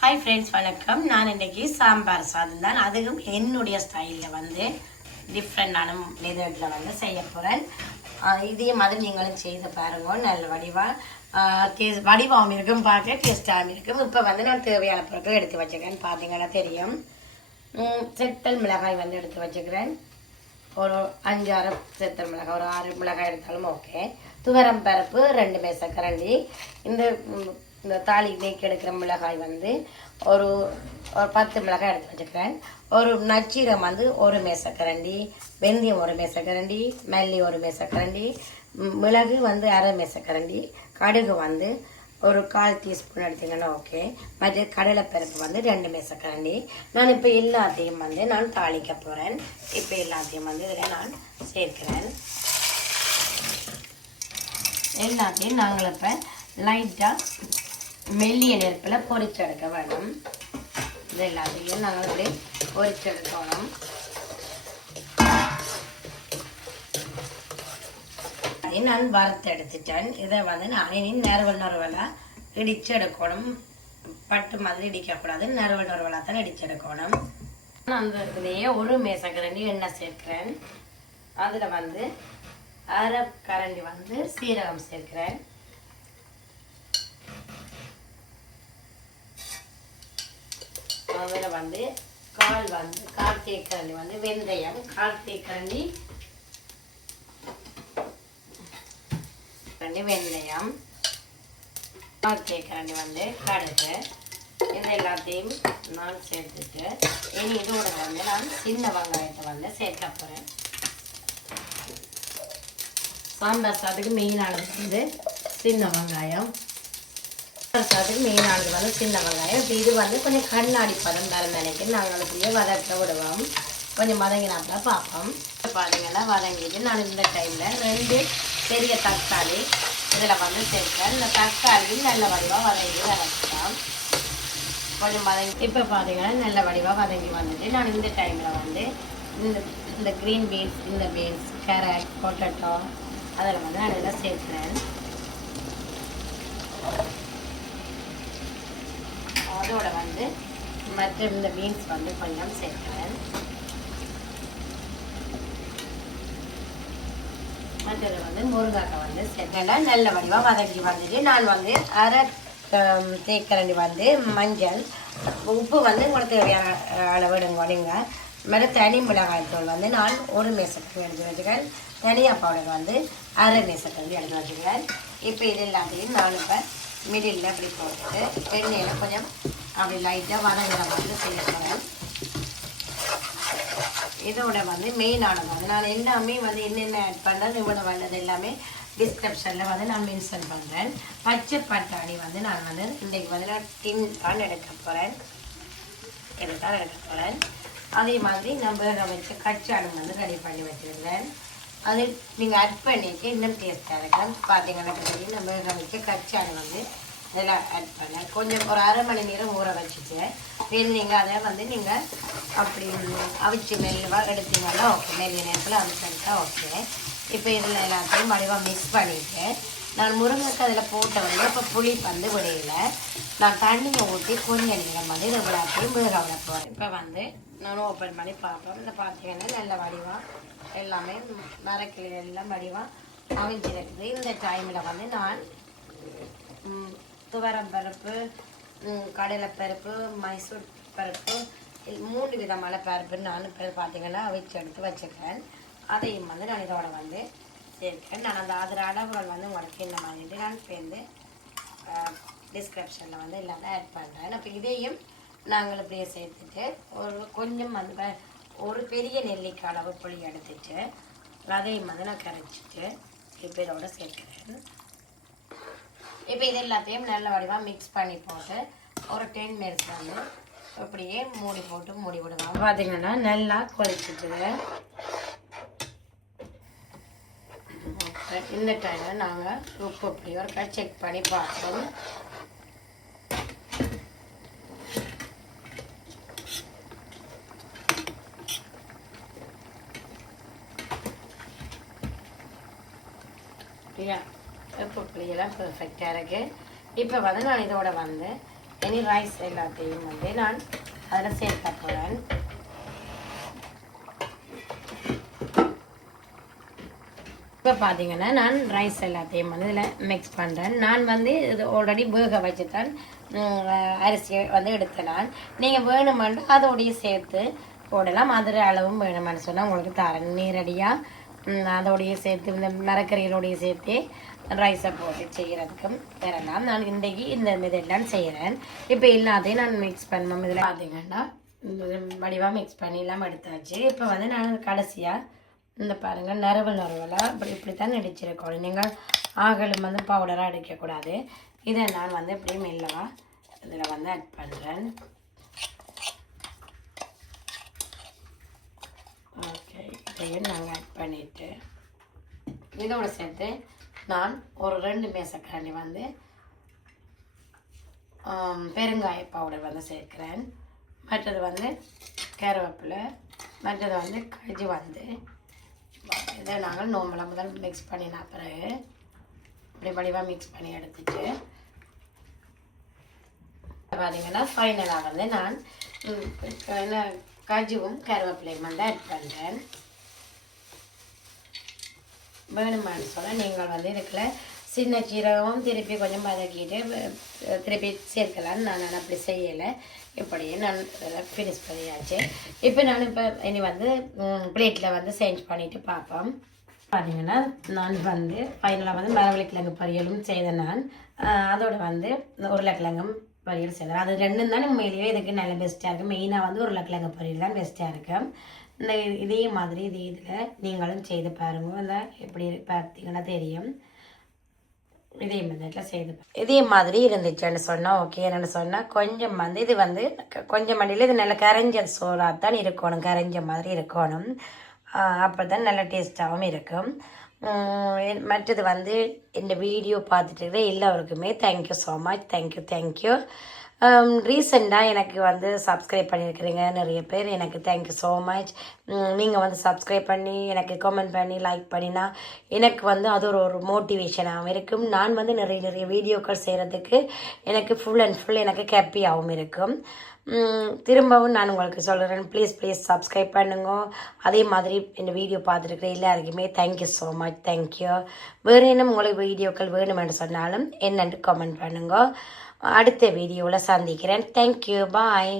Hi friends, வணக்கம். நான் இன்றைக்கி சாம்பார் சாதம் தான், அதுவும் என்னுடைய ஸ்டைலில் வந்து டிஃப்ரெண்டான மெத்தடில் வந்து செய்ய போகிறேன். இதே மாதிரி நீங்களும் செய்து பாருங்க. நல்ல வடிவாகவும் இருக்கும், பார்க்க டேஸ்டாகவும் இருக்கும். இப்போ வந்து நான் தேவையான பொருட்கள் எடுத்து வச்சுக்கிறேன். பார்த்தீங்கன்னா தெரியும். செத்தல் மிளகாய் வந்து எடுத்து வச்சுக்கிறேன். ஒரு 5-6 செத்தல் மிளகாய், ஒரு 6 மிளகாய் எடுத்தாலும் ஓகே. துவரம் பருப்பு 2 மேசக்கரண்டி. இந்த தாலி நீக்கி எடுக்கிற மிளகாய் வந்து ஒரு 10 மிளகாய் எடுத்து வச்சுக்கிறேன். ஒரு நச்சீரம் வந்து 1 மேசக்கரண்டி, வெந்தயம் 1 மேசக்கரண்டி, மல்லி 1 மேசக்கரண்டி, மிளகு வந்து 1/2 மேசக்கரண்டி, கடுகு வந்து ஒரு 1/4 டீஸ்பூன் எடுத்திங்கன்னா ஓகே. மற்ற கடலைப்பருப்பு வந்து 2 மேசக்கரண்டி. நான் இப்போ எல்லாத்தையும் வந்து நான் தாளிக்க போகிறேன். இப்போ எல்லாத்தையும் வந்து இதில் நான் சேர்க்கிறேன். எல்லாத்தையும் நாங்கள் இப்போ லைட்டாக மெல்லிய நெருப்பில் பொரிச்செடுக்க வேணும். இது எல்லாத்தையும் நாங்கள் இப்படி பொரிச்செடுக்கணும். அதை நான் வறுத்து எடுத்துட்டேன். இதை வந்து நான் நறுவலாக இடிச்சு எடுக்கணும். பட்டு மாதிரி இடிக்கக்கூடாது, நறுவலாக தான் இடிச்சு எடுக்கணும். அந்த இதுலேயே 1 மேசக்கரண்டி எண்ணெய் சேர்க்கிறேன். அதில் வந்து 1/2 கரண்டி வந்து சீரகம் சேர்க்கிறேன். அதில் வந்து 1/4 தேக்கரண்டி வந்து வெந்தயம், 1/4 தேக்கரண்டி வெந்தயம், 1/4 தேக்கரண்டி வந்து கடுகு. இது எல்லாத்தையும் நான் சேர்த்துட்டு இனி இதோட வந்து நான் சின்ன வெங்காயத்தை வந்து சேர்க்க போகிறேன். சாம்பார் சாதத்துக்கு மெயினானது வந்து சின்ன வெங்காயம். சாதத்துக்கு மெயினானது வந்து சின்ன வெங்காயம். இப்போ இது வந்து கொஞ்சம் கண்ணாடி பதம் வர நினைக்கிறேன். நாங்கள் அதுக்குள்ளேயே வதக்க விடுவோம். கொஞ்சம் வதங்கினாப்புல பார்ப்போம். பார்த்தீங்கன்னா வதங்கிட்டு நான் இந்த டைமில் 2 பெரிய தக்காளி இதில் வந்து சேர்க்கிறேன். இந்த தக்காளி நல்ல வடிவாக வதங்கி வதக்கலாம். கொஞ்சம் வதங்கி இப்போ பார்த்தீங்கன்னா நல்ல வடிவாக வதங்கி வந்துட்டு நான் இந்த டைமில் வந்து இந்த க்ரீன் பீன்ஸ், இந்த பீன்ஸ், கேரட், பொட்டேட்டோ அதில் வந்து நான் இதில் சேர்க்கிறேன். அதோட வந்து மற்ற இந்த பீன்ஸ் வந்து கொஞ்சம் சேர்க்கிறேன். மற்றது வந்து முருங்கைக்காய் வந்து சேர்க்கிறேன். நல்ல வடிவாக வதக்கி வந்துட்டு நான் வந்து 1/2 தேக்கரண்டி வந்து மஞ்சள், உப்பு வந்து உங்களுக்கு தேவையான அளவு எடுங்க. மாதிரி தனி மிளகாய் தூள் வந்து நான் 1 மேசக்கரண்டி எடுத்து வச்சுக்கிறேன். தனியா பவுடர் வந்து 1/2 மேசக்கரண்டி எடுத்து வச்சுக்கிறேன். இப்போ இது எல்லாத்தையும் நான் இப்போ மிடில் அப்படி போட்டு எண்ணெயில் கொஞ்சம் அப்படி லைட்டாக வதங்குற மாதிரி செய்ய போகிறேன். இதோட வந்து மெயினானது வந்து நான் எல்லாமே வந்து என்னென்ன ஆட் பண்ணுறது இவ்வளோ வந்தது எல்லாமே டிஸ்கிரிப்ஷனில் வந்து நான் மென்ஷன் பண்ணுறேன். பச்சை பட்டாணி வந்து நான் வந்து இன்றைக்கு வந்து நான் டின் தான் எடுக்க போகிறேன். அதே மாதிரி நான் வேக வச்சு கச்சாடும் வந்து ரெடி பண்ணி வச்சுருந்தேன். அது நீங்கள் ஆட் பண்ணிட்டு இன்னும் டேஸ்ட்டாக இருக்கும். பார்த்தீங்கன்னா நான் வேக வச்சு கச்சாடு வந்து இதெல்லாம் ஆட் பண்ணேன். கொஞ்சம் ஒரு 1/2 மணி நேரம் ஊற வச்சுட்டு நீங்கள் அதை வந்து நீங்கள் அப்படி அவிச்சு மெல்லுவாக எடுத்தீங்கன்னா ஓகே. மெல்லிய நேரத்தில் அவிச்சு எடுத்தா ஓகே. இப்போ இதில் எல்லாத்தையும் வடிவாக மிக்ஸ் பண்ணிவிட்டு நான் முருங்கைக்காய் அதில் போட்ட வந்து இப்போ புளி வந்து விடையில நான் தண்ணியை ஊற்றி கொஞ்சம் நேரம் வந்து இதை எல்லாத்தையும் வேக விட போகிறேன். இப்போ வந்து நான் ஓப்பன் பண்ணி பார்ப்பேன். இந்த பார்த்தீங்கன்னா நல்ல வடிவாக எல்லாமே மரக்கிளி எல்லாம் வடிவாக அவிஞ்சிருக்குது. இந்த டைமில் வந்து நான் துவரம் பருப்பு, கடலைப்பருப்பு, மைசூர் பருப்பு, 3 விதமான பருப்புன்னு நான் பார்த்தீங்கன்னா அவிச்சு எடுத்து வச்சுக்கிறேன். அதையும் வந்து நான் இதோட வந்து சேர்க்கிறேன். நான் அந்த அதில் அளவுகள் வந்து உங்களுக்கு இந்த மாதிரி நான் சேர்ந்து டிஸ்கிரிப்ஷனில் வந்து எல்லாமே ஆட் பண்ணுறேன். அப்போ இதையும் நாங்கள் இப்படியே சேர்த்துட்டு ஒரு கொஞ்சம் வந்து ஒரு பெரிய நெல்லிக்காய் அளவு புளி எடுத்துட்டு அதையும் வந்து நான் கரைச்சிட்டு இப்போ இதோட சேர்க்கிறேன். இப்போ இது எல்லாத்தையும் நல்ல வடிவாக மிக்ஸ் பண்ணி போட்டு ஒரு 10 மினிட்ஸ் வந்து அப்படியே மூடி போட்டு மூடி விடுவாங்க. பார்த்தீங்கன்னா நல்லா கொதிச்சுட்டு இந்த டைமில் நாங்கள் உப்பு அப்படி ஒருக்கா செக் பண்ணி பார்ப்போம். உப்பு புளியெல்லாம் பெர்ஃபெக்டாக இருக்குது. இப்போ வந்து நான் இதோட வந்து இனி ரைஸ் எல்லாத்தையும் வந்து நான் அதில் சேர்க்க போகிறேன். இப்போ பார்த்தீங்கன்னா நான் ரைஸ் எல்லாத்தையும் வந்து இதில் மிக்ஸ் பண்ணுறேன். நான் வந்து இது ஆல்ரெடி வேக வச்சு தான் அரிசியை வந்து எடுத்தேன். நீங்கள் வேணுமென்று அதோடையே சேர்த்து போடலாம். அதில் அளவும் வேணுமென்னு சொன்னால் உங்களுக்கு தரேன். நேரடியாக அதோடைய சேர்த்து இந்த மரக்கறிகளோடைய சேர்த்து ரைஸை போட்டு செய்கிறதுக்கும் தரலாம். நான் இன்றைக்கு இந்த இதெல்லாம் செய்கிறேன். இப்போ எல்லாத்தையும் நான் மிக்ஸ் பண்ணுவோம். இதில் பார்த்தீங்கன்னா வடிவாக மிக்ஸ் பண்ணி எல்லாம் எடுத்தாச்சு. இப்போ வந்து நான் கடைசியாக இந்த பாருங்கள் நறுவலாக இப்படித்தான் அடிச்சிருக்கணும். நீங்கள் ஆகலும் வந்து பவுடராக அடிக்கக்கூடாது. இதை நான் வந்து இப்படி மெல்லவா இதில் வந்து ஆட் பண்ணுறேன். ஓகே, இதையும் நாங்கள் ஆட் பண்ணிவிட்டு இதோடு சேர்த்து நான் ஒரு 2 மேசக்கரண்டி வந்து பெருங்காய பவுடர் வந்து சேர்க்கிறேன். மற்றது வந்து கருவேப்பிலை, மற்றது வந்து கஜு வந்து இதை நாங்கள் நோம்பலாக முதல் மிக்ஸ் பண்ணினா பிறகு இப்படி வடிவாக மிக்ஸ் பண்ணி எடுத்துட்டு பார்த்தீங்கன்னா ஃபைனலாக வந்து நான் கஜுவும் கருவேப்பிலையும் வந்து ஆட் பண்ணுறேன். வேணுமான்னு சொன்னால் நீங்கள் வந்து இதுக்குள்ள சின்ன சீரகம் திருப்பி கொஞ்சம் வதக்கிட்டு திருப்பி சேர்க்கலான்னு நான் அப்படி செய்யலை. இப்படியே நான் ஃபினிஷ் பண்ணியாச்சு. இப்போ இனி வந்து பிளேட்டில் வந்து சேஞ்ச் பண்ணிவிட்டு பார்ப்போம். பார்த்தீங்கன்னா நான் வந்து ஃபைனலாக வந்து மரவள்ளிக்கிழங்கு பொரியலும் செய்தேன். நான் அதோடு வந்து உருளைக்கிழங்கும் பொரியல் செய்தேன். அது ரெண்டும் தான் உண்மையிலேயே இதுக்கு நல்ல பெஸ்ட்டாக இருக்குது. மெயினாக வந்து உருளைக்கிழங்கு பொரியல் தான் பெஸ்ட்டாக இருக்கும். இந்த இதே மாதிரி இதில் நீங்களும் செய்து பாருங்கள். இந்த எப்படி பார்த்தீங்கன்னா தெரியும். இதே மெத்தடில் செய்து இதே மாதிரி இருந்துச்சுன்னு சொன்னால் ஓகே. என்னென்னு சொன்னால் கொஞ்சம் வந்து இது வந்து கொஞ்சம் மண்டியில் இது நல்ல கரைஞ்ச சோறாக தான் இருக்கணும். கரைஞ்ச மாதிரி இருக்கணும். அப்போ தான் நல்ல டேஸ்ட்டாகவும் இருக்கும். மற்றது வந்து இந்த வீடியோ பார்த்துட்டு இருக்கிற எல்லோருக்குமே தேங்க்யூ ஸோ மச். தேங்க்யூ. ரீசெண்டாக எனக்கு வந்து சப்ஸ்கிரைப் பண்ணியிருக்கிறீங்க நிறைய பேர். எனக்கு தேங்க்யூ ஸோ மச். நீங்கள் வந்து சப்ஸ்கிரைப் பண்ணி எனக்கு கமெண்ட் பண்ணி லைக் பண்ணினா எனக்கு வந்து அது ஒரு மோட்டிவேஷனாகவும் இருக்கும். நான் வந்து நிறைய வீடியோக்கள் செய்கிறதுக்கு எனக்கு ஃபுல் அண்ட் ஃபுல் எனக்கு ஹாப்பியாகவும் இருக்கும். திரும்பவும் நான் உங்களுக்கு சொல்கிறேன், ப்ளீஸ் சப்ஸ்கிரைப் பண்ணுங்க. அதே மாதிரி இந்த வீடியோ பார்த்துருக்குற எல்லாருக்குமே தேங்க்யூ ஸோ மச். தேங்க்யூ. வேறு என்ன உங்களுக்கு வீடியோக்கள் வேணுமென்று சொன்னாலும் என்னென்று கமெண்ட் பண்ணுங்க. அடுத்த வீடியோவில் சந்திக்கிறேன். தேங்க்யூ. பாய்.